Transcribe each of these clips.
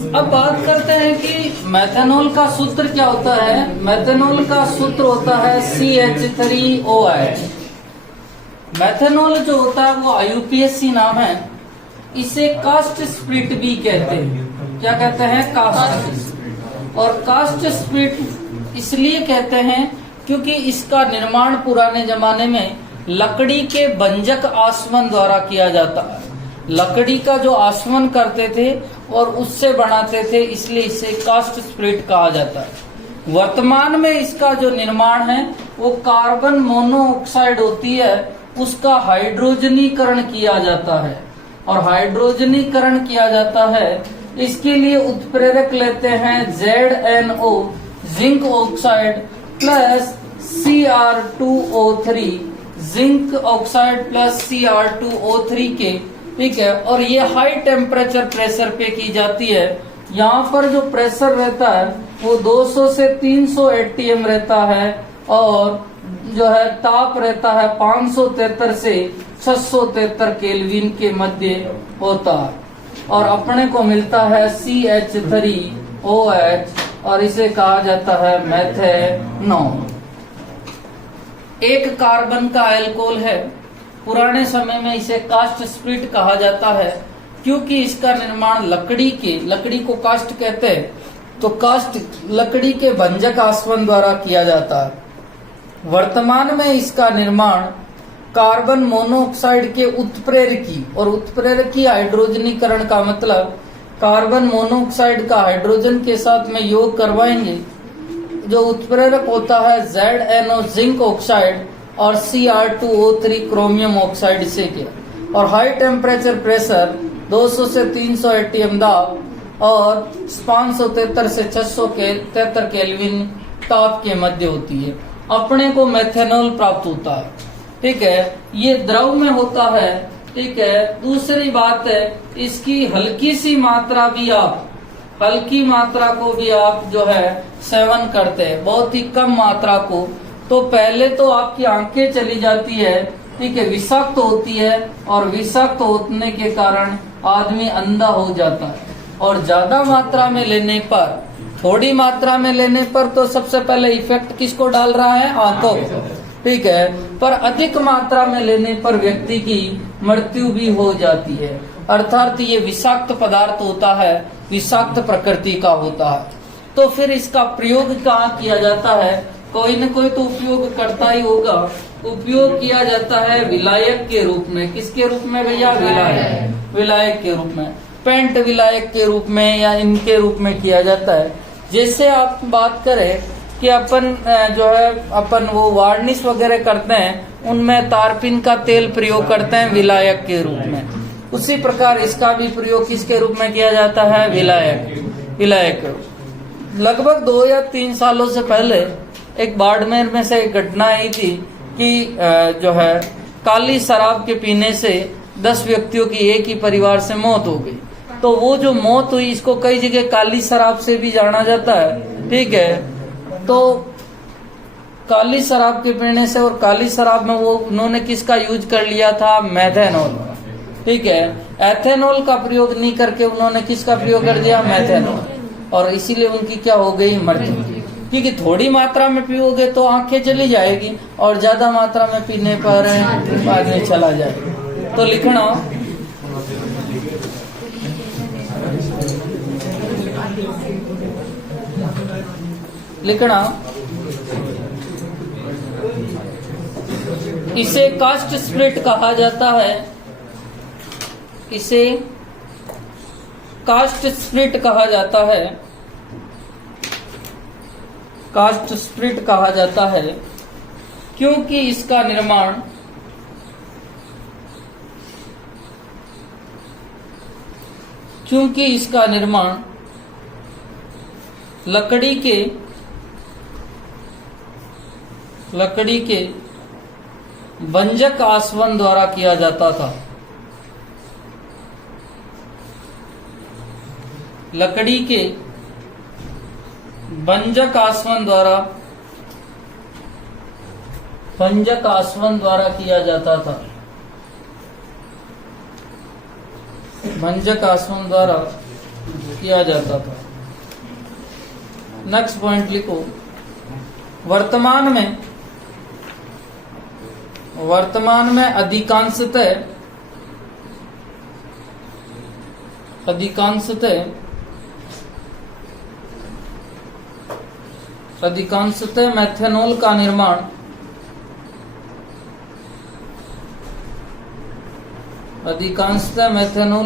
अब बात करते हैं कि मेथनॉल का सूत्र क्या होता है। मेथनॉल का सूत्र होता है CH3OH। मेथनॉल जो होता है वो IUPAC नाम है। इसे कास्ट स्प्लिट भी कहते हैं। क्या कहते हैं? कास्ट। और कास्ट स्प्लिट इसलिए कहते हैं क्योंकि इसका निर्माण पुराने जमाने में लकड़ी के भंजक आसवन द्वारा किया जाता है। लकड़ी का जो आसवन करते थे और उससे बनाते थे, इसलिए इसे कास्ट स्प्लिट कहा जाता है। वर्तमान में इसका जो निर्माण है वो कार्बन मोनोऑक्साइड होती है, उसका हाइड्रोजनीकरण किया जाता है। और हाइड्रोजनीकरण किया जाता है, इसके लिए उत्प्रेरक लेते हैं ZNO zinc oxide plus Cr2O3, zinc oxide plus Cr2O3 के, ठीक है। और ये हाई टेम्परेचर प्रेशर पे की जाती है। यहाँ पर जो प्रेशर रहता है वो 200 से 300 ATM रहता है और जो है ताप रहता है 573 से 673 केल्विन के मध्य होता है। और अपने को मिलता है CH3OH और इसे कहा जाता है मेथेनॉल। एक कार्बन का अल्कोहल है। पुराने समय में इसे कास्ट स्प्लिट कहा जाता है क्योंकि इसका निर्माण लकड़ी को कास्ट कहते हैं, तो कास्ट लकड़ी के भंजक आसवन द्वारा किया जाता है। वर्तमान में इसका निर्माण कार्बन मोनोऑक्साइड के उत्प्रेरकी, और उत्प्रेरकी हाइड्रोजनीकरण का मतलब कार्बन मोनोऑक्साइड का हाइड्रोजन के साथ में योग करवाएंगे। जो उत्प्रेरक होता है ZNO जिंक ऑक्साइड और Cr2O3 क्रोमियम ऑक्साइड से किया। और हाई टेम्परेचर प्रेशर 200 से 300 ATM दाब और 573 से 673 केल्विन ताप के मध्य होती है। अपने को मेथेनॉल प्राप्त होता है, ठीक है। ये द्रव में होता है, ठीक है। दूसरी बात है, इसकी हल्की मात्रा को भी आप जो है सेवन करते हैं, बहुत ही कम मात्रा को, तो पहले तो आपकी आंखें चली जाती है, ठीक है, विषाक्त होती है और विषाक्त होने के कारण आदमी अंधा हो जाता है। और ज्यादा मात्रा में लेने पर, थोड़ी मात्रा में लेने पर तो सबसे पहले इफेक्ट किसको डाल रहा है? आंखों, ठीक है। पर अधिक मात्रा में लेने पर व्यक्ति की मृत्यु भी हो जाती है। अर्थात ये विषाक्त पदार्थ होता है, विषाक्त प्रकृति का होता है। तो फिर इसका प्रयोग कहाँ किया जाता है? कोई न कोई तो उपयोग करता ही होगा। उपयोग किया जाता है विलायक के रूप में। किसके रूप में भैया? विलायक के रूप में, पेंट विलायक के रूप में या इनके रूप में किया जाता है। जैसे आप बात करें कि अपन वो वार्निश वगैरह करते हैं, उनमें तारपीन का तेल प्रयोग करते हैं विलायक के रूप में। उसी प्रकार इसका भी प्रयोग किसके रूप में किया जाता है? विलायक। लगभग 2 या 3 सालों से पहले एक बाड़मेर में से एक घटना आई थी कि जो है काली शराब के पीने से 10 व्यक्तियों की एक ही परिवार से मौत हो गई। तो वो जो मौत हुई, इसको कई जगह काली शराब से भी जाना जाता है, ठीक है। तो काली शराब के पीने से, और काली शराब में वो उन्होंने किसका यूज कर लिया था? मेथेनॉल, ठीक है। एथेनॉल का प्रयोग नहीं करके उन्होंने किसका प्रयोग कर दिया? मेथेनॉल। और इसीलिए उनकी क्या हो गई? मृत्यु। क्योंकि थोड़ी मात्रा में पियोगे तो आंखें चली जाएगी और ज्यादा मात्रा में पीने पर आदमी चला जाएगा। तो लिखना इसे कास्ट स्प्लिट कहा जाता है। इसे कास्ट स्प्लिट कहा जाता है। कास्ट स्प्लिट कहा जाता है क्योंकि इसका निर्माण लकड़ी के भंजक आसवन द्वारा किया जाता था। लकड़ी के भंजक आसवन द्वारा किया जाता था। भंजक आसवन द्वारा किया जाता था। नेक्स्ट पॉइंट लिखो, वर्तमान में अधिकांशतः मेथनॉल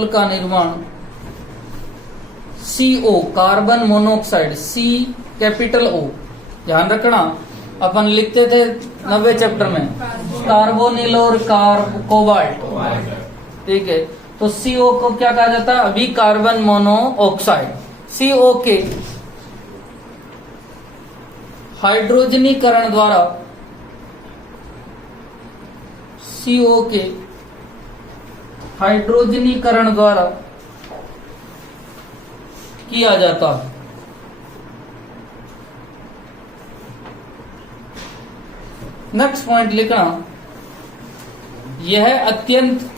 का निर्माण CO carbon monoxide, C capital O, ध्यान रखना अपन लिखते थे 90 चैप्टर में कार्बोनिल और कोबाल्ट, ठीक है। तो CO को क्या कहा जाता है, अभी कार्बन मोनोऑक्साइड। CO के हाइड्रोजनीकरण द्वारा, CO के हाइड्रोजनीकरण द्वारा किया जाता है। नेक्स्ट पॉइंट लिखना, यह अत्यंत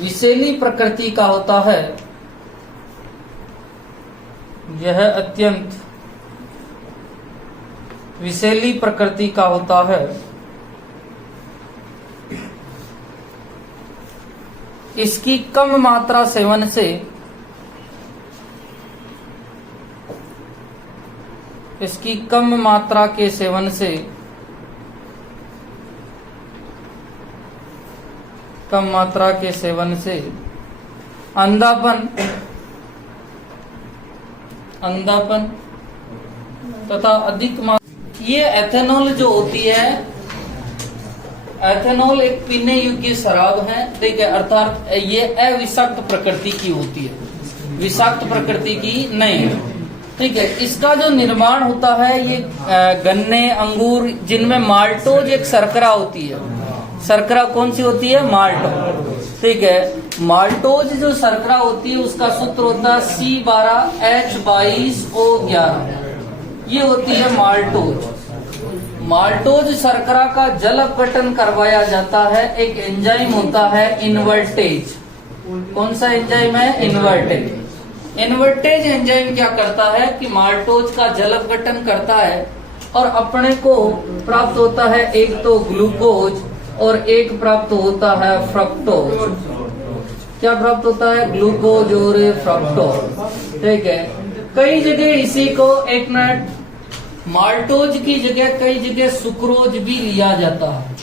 विषैली प्रकृति का होता है। यह अत्यंत विषैली प्रकृति का होता है। इसकी कम मात्रा सेवन से कम मात्रा के सेवन से अंधापन तथा अधिक ये एथेनॉल जो होती है, एथेनॉल एक पीने योग्य शराब है, ठीक है, अर्थात ये अविषाक्त प्रकृति की होती है, विषाक्त प्रकृति की नहीं है, ठीक है। इसका जो निर्माण होता है ये गन्ने, अंगूर, जिनमें माल्टोज एक शर्करा होती है। शर्करा कौन सी होती है, माल्टोज, ठीक है। माल्टोज जो शर्करा होती है उसका सूत्र होता है C12H22O11, ये होती है माल्टोज। माल्टोज शर्करा का जल अपघटन करवाया जाता है, एक एंजाइम होता है इन्वर्टेज। कौन सा एंजाइम है, इन्वर्टेज। इन्वर्टेज एंजाइम क्या करता है कि माल्टोज का जल अपघटन करता है और अपने को प्राप्त होता है एक तो ग्लूकोज और एक प्राप्त होता है फ्रक्टोज। क्या प्राप्त होता है, ग्लूकोज और फ्रक्टोज, ठीक है। कई जगह इसी को एक मिनट माल्टोज की जगह कई जगह सुक्रोज भी लिया जाता है।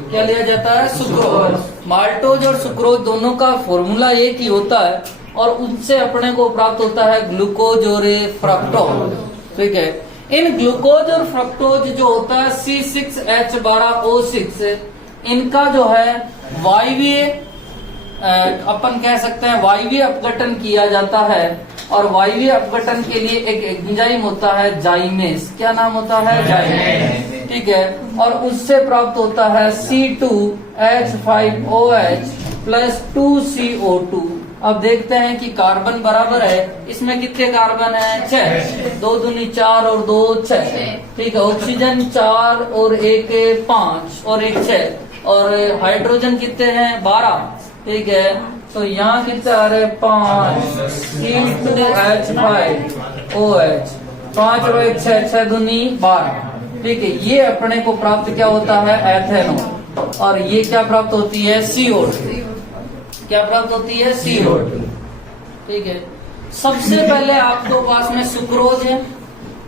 क्या लिया जाता है, सुक्रोज। माल्टोज और सुक्रोज दोनों का फॉर्मूला एक ही होता है और उनसे अपने को प्राप्त होता है ग्लूकोज और फ्रक्टोज, ठीक है। इन ग्लूकोज और फ्रक्टोज जो होता है C6H12O6, इनका जो है वायवीय, अपन कह सकते हैं वायवीय अपघटन किया जाता है और वायवीय अपघटन के लिए एक एंजाइम होता है जाइमेस। क्या नाम होता है, जाइमेस, ठीक है। और उससे प्राप्त होता है C2H5OH प्लस 2CO2। अब देखते हैं कि कार्बन बराबर है, इसमें कितने कार्बन है, 6, 2 दूनी 4 और 2 6, ठीक है। ऑक्सीजन 4 और 1 5 और 1 6 और हाइड्रोजन कितने हैं, 12, ठीक है। तो यहाँ कितने आ रहे, 5 C2H5OH 5 और 1 6, 6 दूनी 12, ठीक है। ये अपने को प्राप्त क्या होता है, एथेनॉल। और ये क्या प्राप्त होती है, CO2। क्या प्राप्त होती है, CO2, ठीक है। सबसे पहले आपको पास में सुक्रोज है,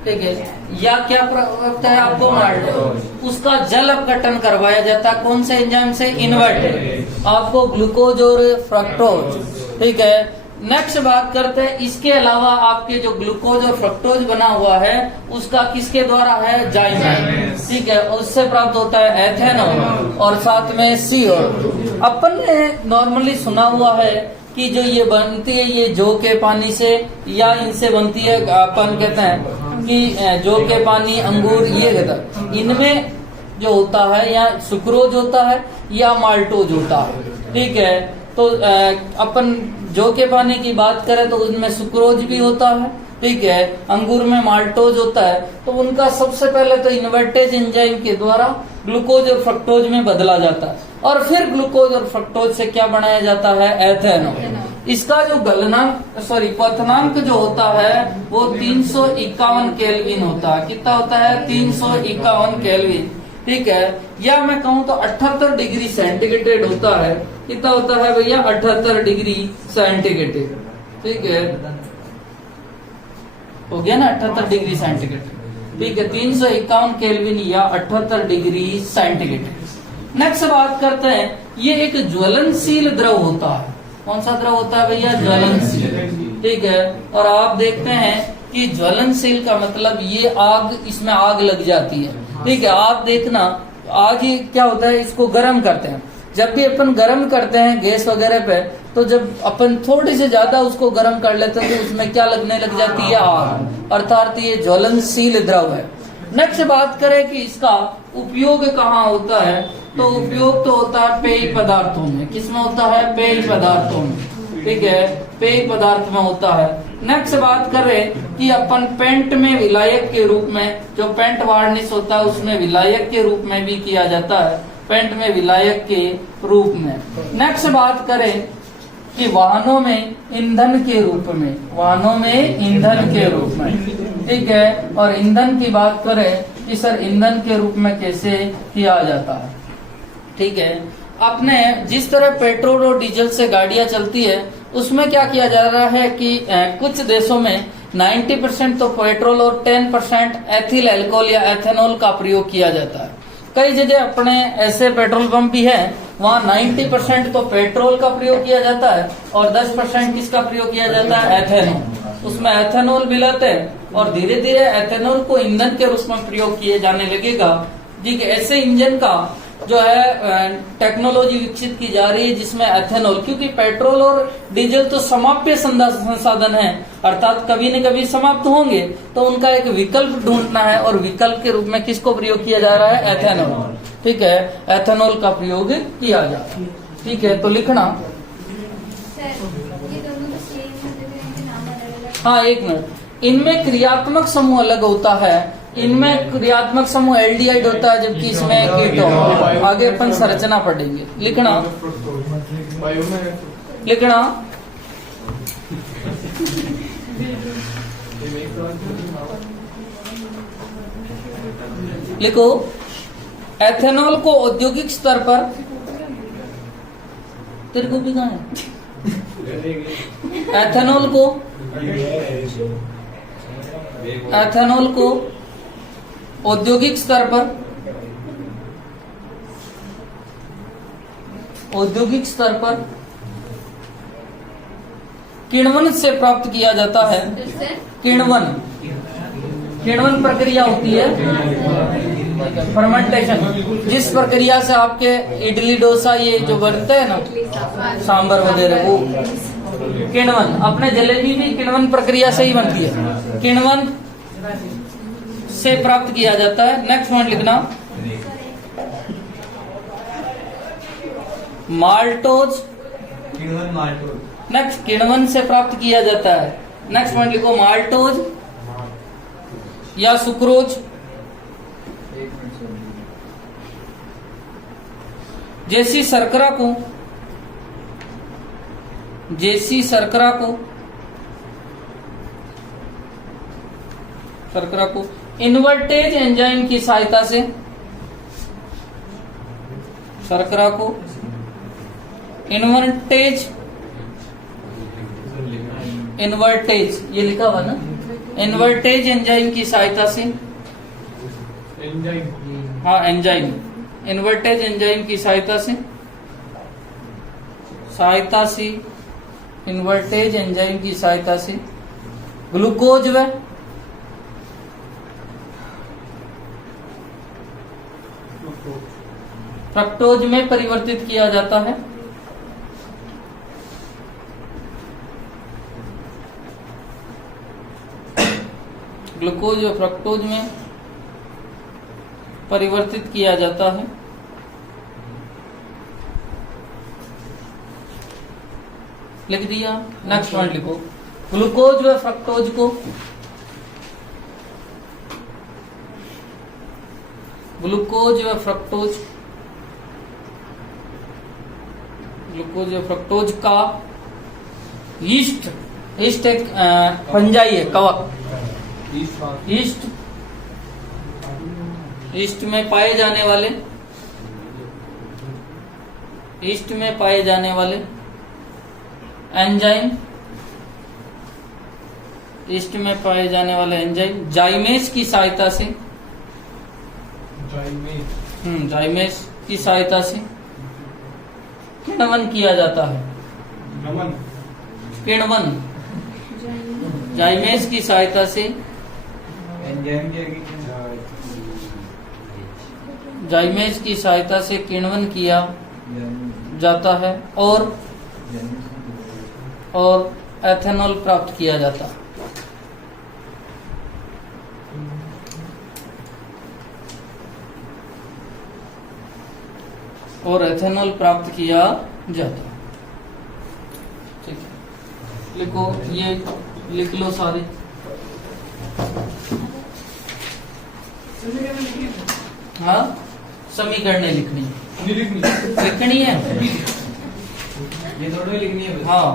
ठीक है, या क्या प्राप्त है आपको, माल्टोज। उसका जल अपघटन करवाया जाता है कौन से एंजाइम से, इन्वर्टेज। आपको ग्लूकोज और फ्रक्टोज, ठीक है। नेक्स्ट बात करते हैं, इसके अलावा आपके जो ग्लूकोज और फ्रक्टोज बना हुआ है उसका किसके द्वारा है, जाइमेस, ठीक है। उससे प्राप्त होता है एथेनॉल और साथ में CO2। अपन ने नॉर्मली सुना हुआ है कि जो ये बनती है ये जौ के पानी से या इनसे बनती है, अपन कहते हैं कि जौ के पानी, अंगूर, ये कहता, इनमें जो होता है या सुक्रोज होता है या माल्टोज होता है, ठीक है। तो अपन जौ के पानी की बात करें तो उनमें सुक्रोज भी होता है, ठीक है। अंगूर में माल्टोज होता है। तो उनका सबसे पहले तो इन्वर्टेज एंजाइम के द्वारा ग्लूकोज और फ्रक्टोज में बदला जाता है। और फिर ग्लूकोज और फ्रक्टोज से क्या बनाया जाता है, एथेनॉल। इसका जो क्वथनांक जो होता है वो 351 केल्विन होता है। कितना होता है, 351 केल्विन, ठीक है। या मैं कहूं तो 78 डिग्री सेंटीग्रेड होता है। कितना होता है भैया, 78 डिग्री सेंटीग्रेड, ठीक है, हो गया ना 78 डिग्री सेंटीग्रेड, ठीक है। 351 केल्विन या 78 डिग्री सेंटीग्रेड। नेक्स्ट बात करते हैं, ये एक ज्वलनशील द्रव होता है। कौन सा द्रव होता है भैया, ज्वलनशील, ठीक है। और आप देखते हैं कि ज्वलनशील का मतलब ये आग, इसमें आग लग जाती है, ठीक है। आप देखना आग ही क्या होता है, इसको गर्म करते हैं। जब भी अपन गर्म करते हैं गैस वगैरह पे, तो जब अपन थोड़ी से ज्यादा उसको गर्म कर लेते हैं तो उसमें क्या लगने लग जाती है, आग, अर्थात ये ज्वलनशील द्रव है। नेक्स्ट बात करें कि इसका उपयोग कहाँ होता है, तो उपयोग तो होता है पेय पदार्थों में। किसमें होता है, पेय पदार्थों में, ठीक है, पेय पदार्थ में होता है। नेक्स्ट बात करें कि अपन पेंट में विलायक के रूप में, जो पेंट वार्निश होता है उसमें विलायक के रूप में भी किया जाता है, पेंट में विलायक के रूप में। नेक्स्ट बात करें कि वाहनों में ईंधन के रूप में, वाहनों में ईंधन के रूप में, ठीक है। और ईंधन की बात करें कि सर ईंधन के रूप में कैसे किया जाता है, ठीक है। अपने जिस तरह पेट्रोल और डीजल से गाड़ियां चलती है, उसमें क्या किया जा रहा है कि कुछ देशों में 90% तो पेट्रोल और 10% एथिल अल्कोहल या एथेनॉल का प्रयोग किया जाता है। कई जगह अपने ऐसे पेट्रोल पंप भी हैं, वहाँ 90% तो पेट्रोल का प्रयोग किया जाता है और 10% किसका प्रयोग किया जाता है, एथेनॉल। उसमें एथेनॉल मिलाते हैं और धीरे धीरे एथेनॉल को ईंधन के रूप में प्रयोग किए जाने लगेगा, ठीक है। ऐसे इंजन का जो है टेक्नोलॉजी विकसित की जा रही है जिसमें एथेनॉल, क्योंकि पेट्रोल और डीजल तो समाप्य संसाधन है, अर्थात कभी न कभी समाप्त होंगे, तो उनका एक विकल्प ढूंढना है और विकल्प के रूप में किसको प्रयोग किया जा रहा है, एथेनॉल, ठीक है। एथेनॉल का प्रयोग किया जा रहा है, ठीक है। तो लिखना, हाँ एक मिनट, इनमें क्रियात्मक समूह अलग होता है। इनमें क्रियात्मक समूह एल्डिहाइड होता है, जबकि इसमें कीटोन। आगे अपन संरचना पढ़ेंगे, लिखना लिखो। एथेनॉल को औद्योगिक स्तर पर, तेरे को भी कहाँ है, एथेनॉल को औद्योगिक स्तर पर किण्वन से प्राप्त किया जाता है। किण्वन प्रक्रिया होती है, फर्मेंटेशन, जिस प्रक्रिया से आपके इडली डोसा ये जो बनते हैं ना, सांबर वगैरह, वो किण्वन। अपने जलेबी भी किण्वन प्रक्रिया से ही बनती है, किण्वन से प्राप्त किया जाता है। नेक्स्ट पॉइंट लिखना, माल्टोज, नेक्स्ट किण्वन से प्राप्त किया जाता है। नेक्स्ट पॉइंट लिखो, माल्टोज या सुक्रोज, जैसी शर्करा को इन्वर्टेज एंजाइम की सहायता से, शर्करा को इन्वर्टेज ये लिखा हुआ ना, इन्वर्टेज एंजाइम की सहायता से, हाँ एंजाइम, इन्वर्टेज एंजाइम की सहायता से इन्वर्टेज एंजाइम की सहायता से ग्लूकोज व फ्रक्टोज में परिवर्तित किया जाता है। ग्लूकोज और फ्रक्टोज में परिवर्तित किया जाता है। लिख दिया। नेक्स्ट पॉइंट लिखो, ग्लूकोज व फ्रक्टोज को ग्लूकोज या फ्रक्टोज का ईस्ट, ईस्ट एक फंजाई है, कवक। ईस्ट, ईस्ट में पाए जाने वाले, ईस्ट में पाए जाने वाले एंजाइम, ईस्ट में पाए जाने वाले एंजाइम जाइमेस की सहायता से, जाइमेस की सहायता से किण्वन किया जाता है। किण्वन, जाइमेस की सहायता से जाइमेस की सहायता से किण्वन किया जाता है और एथेनॉल प्राप्त किया जाता है। और एथेनॉल प्राप्त किया जाता है। ठीक है, लिखो, ये लिख लो सारे। हाँ, समीकरणें लिखनी लिखनी है, ये दोनों ही लिखनी है। हाँ।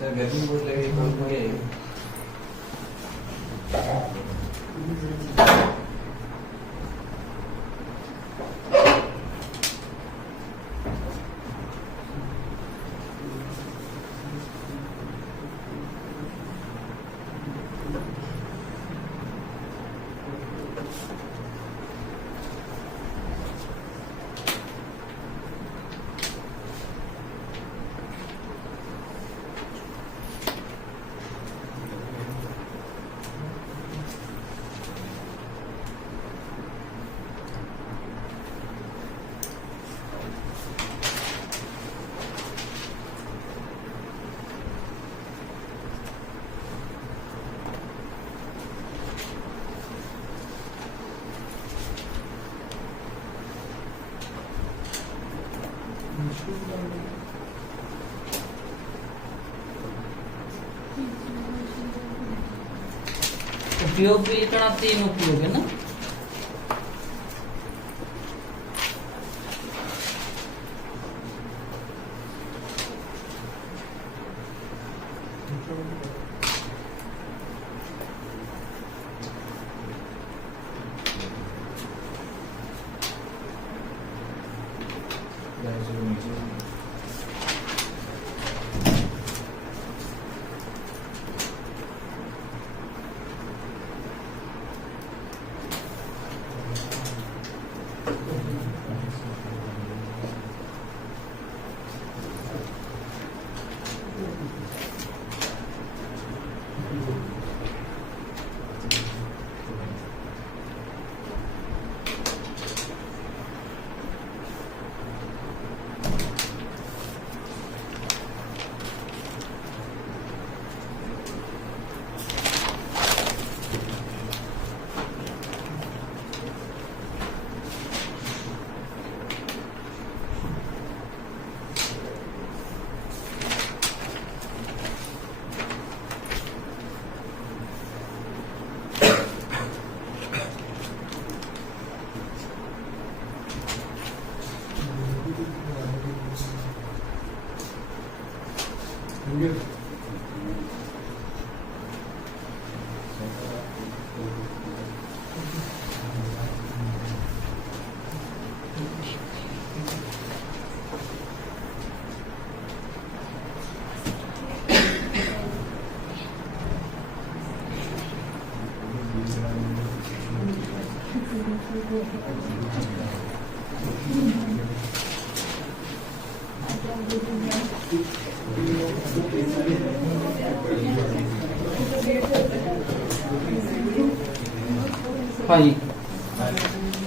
सर गर्मी बहुत लगी, बहुत हो गई। उपयोग भी लिखना, 3 उपयोग है ना। भाई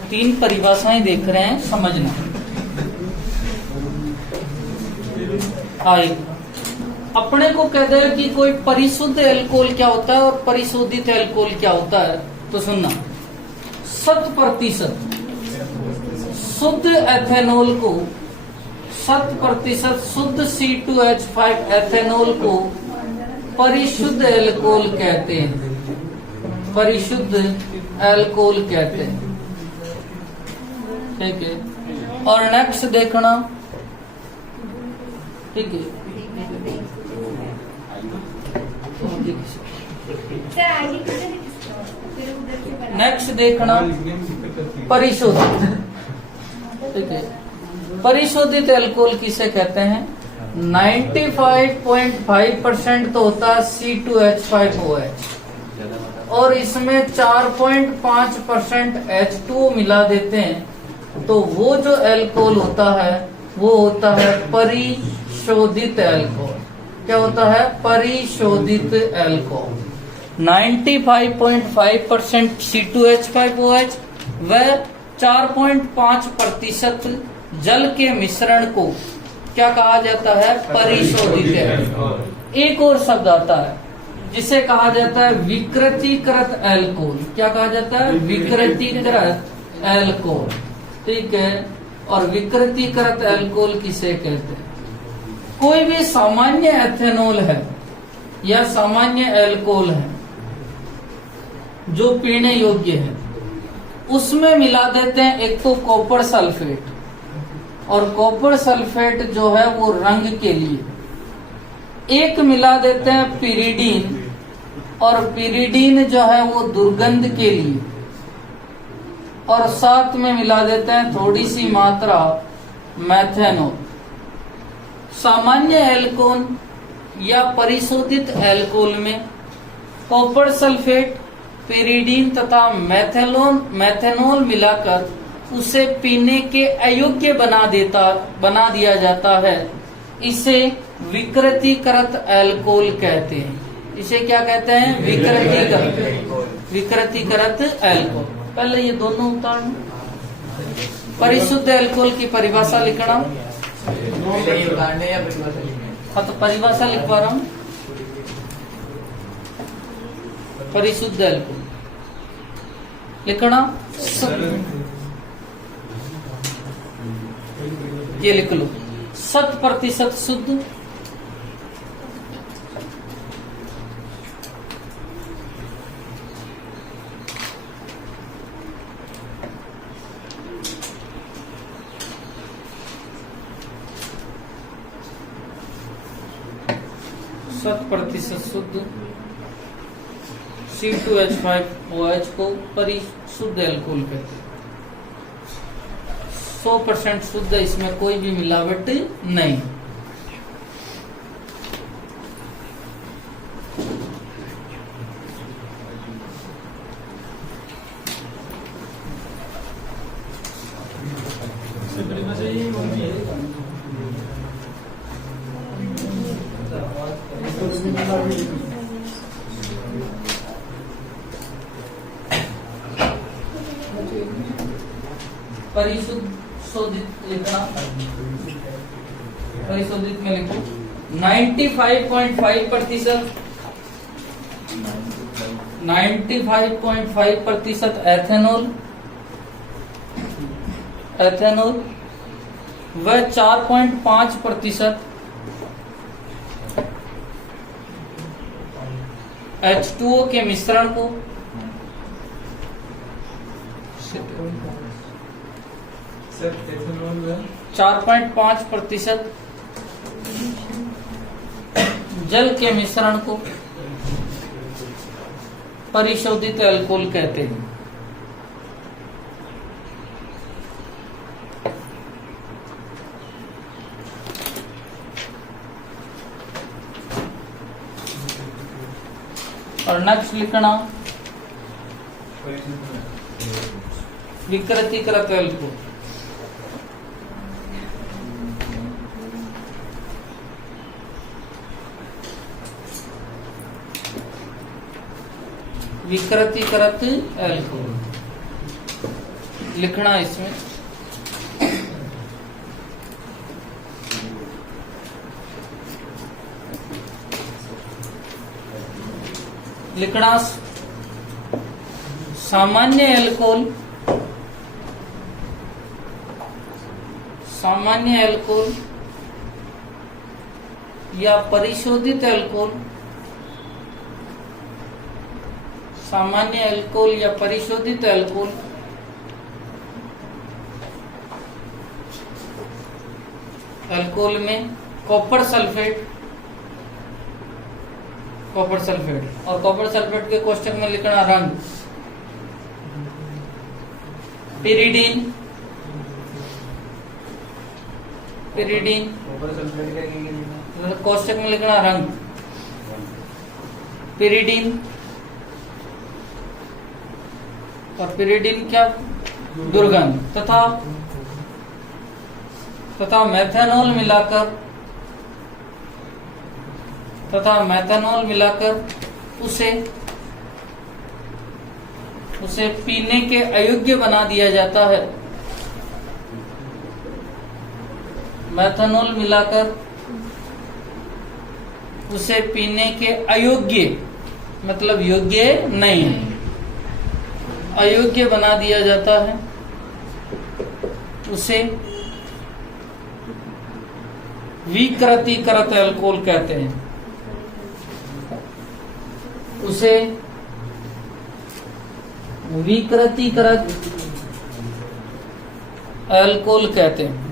3 परिभाषाएं देख रहे हैं, समझना। अपने को कहते हैं कि कोई परिशुद्ध अल्कोहल क्या होता है और परिशोधित अल्कोहल क्या होता है, तो सुनना। 100% शुद्ध एथेनॉल को, 100% शुद्ध C2H5 एथेनॉल को परिशुद्ध अल्कोहल कहते हैं, परिशुद्ध अल्कोहल कहते हैं। ठीक है। और नेक्स्ट देखना, ठीक है। नेक्स्ट देखना परिशोधित, ठीक है। परिशोधित अल्कोहल किसे कहते हैं? 95.5% तो होता है C2H5OH और इसमें 4.5% H2O मिला देते हैं, तो वो जो अल्कोहल होता है वो होता है परिशोधित अल्कोहल। क्या होता है? परिशोधित अल्कोहल। 95.5% C2H5OH व 4.5% जल के मिश्रण को क्या कहा जाता है? परिशोधित अल्कोहल। एक और शब्द आता है जिसे कहा जाता है विकृतीकृत अल्कोहल। क्या कहा जाता है? विकृतीकृत अल्कोहल, ठीक है। और विकृतीकृत अल्कोहल किसे कहते हैं? कोई भी सामान्य एथेनॉल है या सामान्य अल्कोहल है जो पीने योग्य है, उसमें मिला देते हैं एक तो कॉपर सल्फेट, और कॉपर सल्फेट जो है वो रंग के लिए, एक मिला देते हैं पिरिडीन, और पिरिडीन जो है वो दुर्गंध के लिए, और साथ में मिला देते हैं थोड़ी सी मात्रा मेथेनॉल। सामान्य अल्कोहल या परिशोधित अल्कोहल में कॉपर सल्फेट, पिरिडीन तथा मेथेनॉल मिलाकर उसे पीने के अयोग्य बना दिया जाता है। इसे विकृतीकृत अल्कोहल कहते हैं। इसे क्या कहते हैं? विकृतीकृत अल्कोहल। पहले ये दोनों उदाहरण, परिशुद्ध अल्कोहल की परिभाषा लिखना। हाँ, तो परिभाषा लिखवा रहा हूँ। परिशुद्ध अल्कोहल लिखना, ये लिख लो, 100% शुद्ध, शुद्ध C2H5OH को परिशुद्ध अल्कोहल कहते हैं। 100% शुद्ध, इसमें कोई भी मिलावट नहीं। परिशोधित लिखना, परिशोधित में लिखो 95.5% एथेनॉल व 4.5% H2O के मिश्रण को 4.5% जल के मिश्रण को परिशोधित अल्कोहल कहते हैं। और नेक्स्ट लिखना विकृतीकृत अल्कोहल। विकृतीकृत अल्कोहल लिखना, इसमें लिखना सामान्य अल्कोहल या परिशोधित अल्कोहल, सामान्य अल्कोहल या परिशोधित अल्कोहल अल्कोहल में कॉपर सल्फेट, कॉपर सल्फेट, और कॉपर सल्फेट के कोष्टक में लिखना रंग, पिरिडीन, पिरिडीन, ऊपर सल्फेट का क्या लिखना है? कोष्टक में लिखना रंग, पिरिडीन, और पिरिडीन क्या, दुर्गंध, तथा मेथनॉल मिलाकर उसे पीने के अयोग्य बना दिया जाता है। मेथनॉल मिलाकर उसे पीने के अयोग्य, मतलब योग्य नहीं है, अयोग्य बना दिया जाता है। उसे विकृतिकृत अल्कोहल कहते हैं। उसे विकृतिकृत अल्कोहल कहते हैं।